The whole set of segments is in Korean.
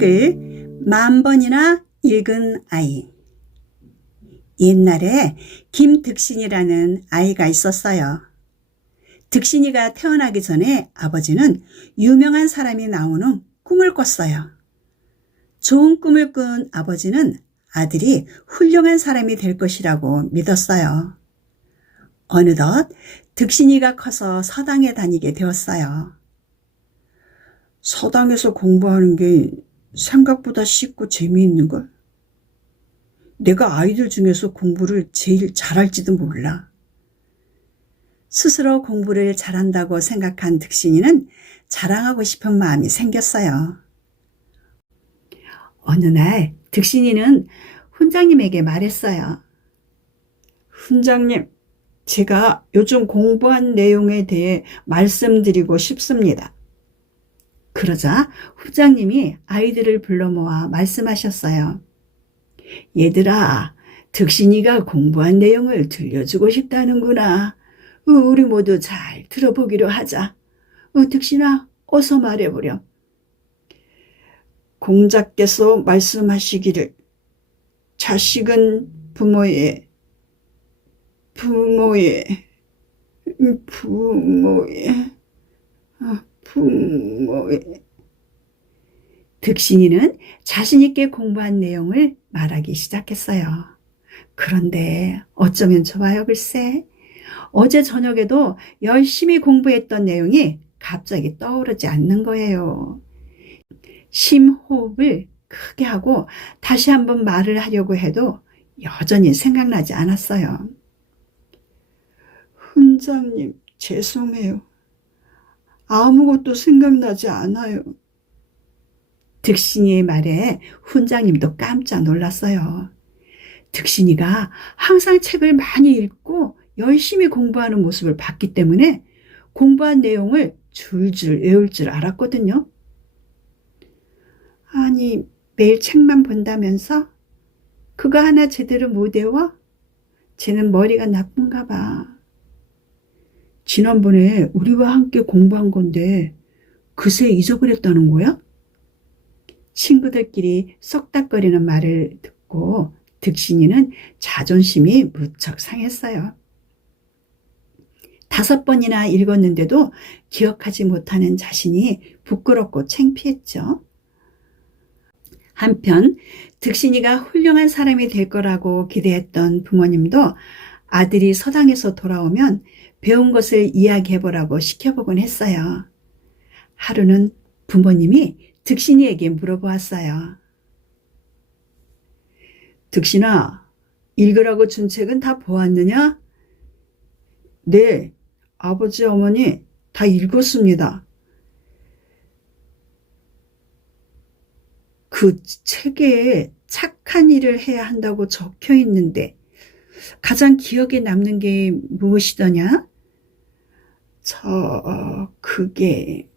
책을 10,000번이나 읽은 아이. 옛날에 김득신이라는 아이가 있었어요. 득신이가 태어나기 전에 아버지는 유명한 사람이 나오는 꿈을 꿨어요. 좋은 꿈을 꾼 아버지는 아들이 훌륭한 사람이 될 것이라고 믿었어요. 어느덧 득신이가 커서 서당에 다니게 되었어요. 서당에서 공부하는 게 생각보다 쉽고 재미있는걸? 내가 아이들 중에서 공부를 제일 잘할지도 몰라. 스스로 공부를 잘한다고 생각한 득신이는 자랑하고 싶은 마음이 생겼어요. 어느 날 득신이는 훈장님에게 말했어요. 훈장님, 제가 요즘 공부한 내용에 대해 말씀드리고 싶습니다. 그러자 훈장님이 아이들을 불러 모아 말씀하셨어요. 얘들아, 득신이가 공부한 내용을 들려주고 싶다는구나. 우리 모두 잘 들어보기로 하자. 득신아, 어서 말해보렴. 공자께서 말씀하시기를 자식은 부모의 득신이는 자신있게 공부한 내용을 말하기 시작했어요. 그런데 어쩌면 좋아요, 글쎄. 어제 저녁에도 열심히 공부했던 내용이 갑자기 떠오르지 않는 거예요. 심호흡을 크게 하고 다시 한번 말을 하려고 해도 여전히 생각나지 않았어요. 훈장님, 죄송해요. 아무것도 생각나지 않아요. 득신이의 말에 훈장님도 깜짝 놀랐어요. 득신이가 항상 책을 많이 읽고 열심히 공부하는 모습을 봤기 때문에 공부한 내용을 줄줄 외울 줄 알았거든요. 아니, 매일 책만 본다면서? 그거 하나 제대로 못 외워? 쟤는 머리가 나쁜가 봐. 지난번에 우리와 함께 공부한 건데 그새 잊어버렸다는 거야? 친구들끼리 쏙닥거리는 말을 듣고 득신이는 자존심이 무척 상했어요. 5번이나 읽었는데도 기억하지 못하는 자신이 부끄럽고 창피했죠. 한편 득신이가 훌륭한 사람이 될 거라고 기대했던 부모님도 아들이 서당에서 돌아오면 배운 것을 이야기해보라고 시켜보곤 했어요. 하루는 부모님이 득신이에게 물어보았어요. 득신아, 읽으라고 준 책은 다 보았느냐? 네, 아버지, 어머니 다 읽었습니다. 그 책에 착한 일을 해야 한다고 적혀 있는데 가장 기억에 남는 게 무엇이더냐? 그게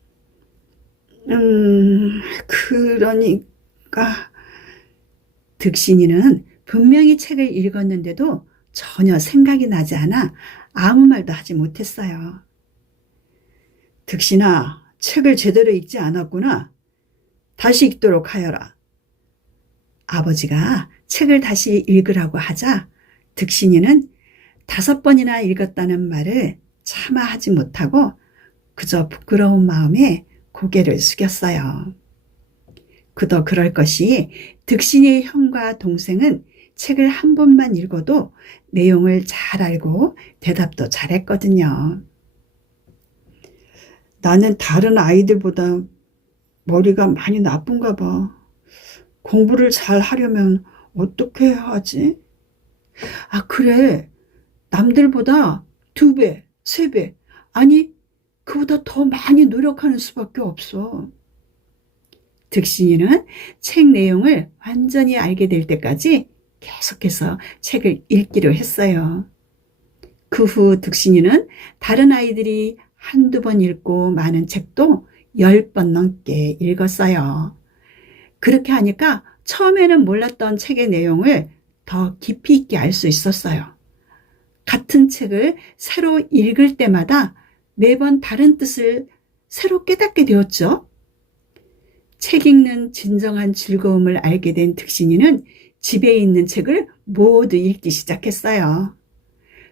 그러니까 득신이는 분명히 책을 읽었는데도 전혀 생각이 나지 않아 아무 말도 하지 못했어요. 득신아, 책을 제대로 읽지 않았구나. 다시 읽도록 하여라. 아버지가 책을 다시 읽으라고 하자 득신이는 5번이나 읽었다는 말을 차마 하지 못하고 그저 부끄러운 마음에 고개를 숙였어요. 그도 그럴 것이 득신이의 형과 동생은 책을 한 번만 읽어도 내용을 잘 알고 대답도 잘했거든요. 나는 다른 아이들보다 머리가 많이 나쁜가 봐. 공부를 잘 하려면 어떻게 해야 하지? 그래. 남들보다 2배, 3배, 아니 그보다 더 많이 노력하는 수밖에 없어. 득신이는 책 내용을 완전히 알게 될 때까지 계속해서 책을 읽기로 했어요. 그 후 득신이는 다른 아이들이 한두 번 읽고 많은 책도 10번 넘게 읽었어요. 그렇게 하니까 처음에는 몰랐던 책의 내용을 더 깊이 있게 알 수 있었어요. 같은 책을 새로 읽을 때마다 매번 다른 뜻을 새로 깨닫게 되었죠. 책 읽는 진정한 즐거움을 알게 된 득신이는 집에 있는 책을 모두 읽기 시작했어요.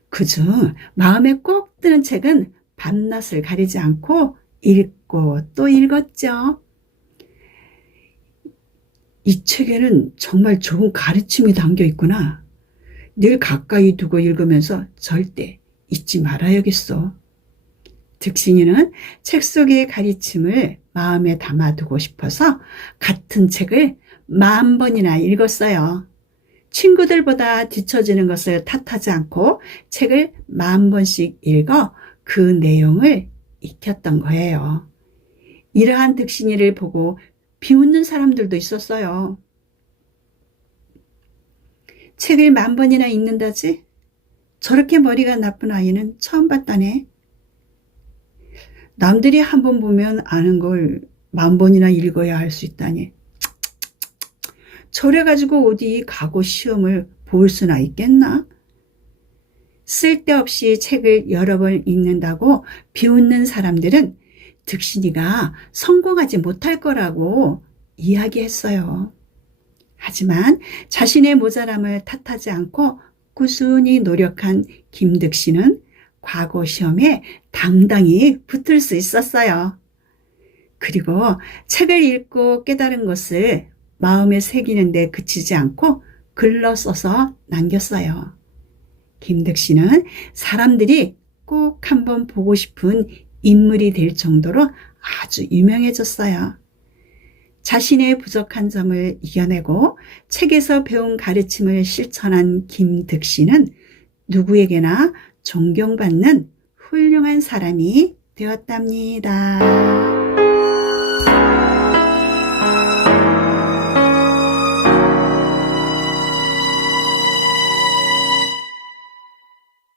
그중 마음에 꼭 드는 책은 밤낮을 가리지 않고 읽고 또 읽었죠. 이 책에는 정말 좋은 가르침이 담겨 있구나. 늘 가까이 두고 읽으면서 절대 잊지 말아야겠어. 득신이는 책 속의 가르침을 마음에 담아두고 싶어서 같은 책을 10,000번이나 읽었어요. 친구들보다 뒤처지는 것을 탓하지 않고 책을 10,000번씩 읽어 그 내용을 익혔던 거예요. 이러한 득신이를 보고 비웃는 사람들도 있었어요. 책을 10,000번이나 읽는다지? 저렇게 머리가 나쁜 아이는 처음 봤다네. 남들이 한 번 보면 아는 걸 10,000번이나 읽어야 할 수 있다니. 저래가지고 어디 과거 시험을 볼 수나 있겠나? 쓸데없이 책을 여러 번 읽는다고 비웃는 사람들은 득신이가 성공하지 못할 거라고 이야기했어요. 하지만 자신의 모자람을 탓하지 않고 꾸준히 노력한 김득신은 과거 시험에 당당히 붙을 수 있었어요. 그리고 책을 읽고 깨달은 것을 마음에 새기는 데 그치지 않고 글로 써서 남겼어요. 김득신은 사람들이 꼭 한번 보고 싶은 인물이 될 정도로 아주 유명해졌어요. 자신의 부족한 점을 이겨내고 책에서 배운 가르침을 실천한 김득신은 누구에게나 존경받는 훌륭한 사람이 되었답니다.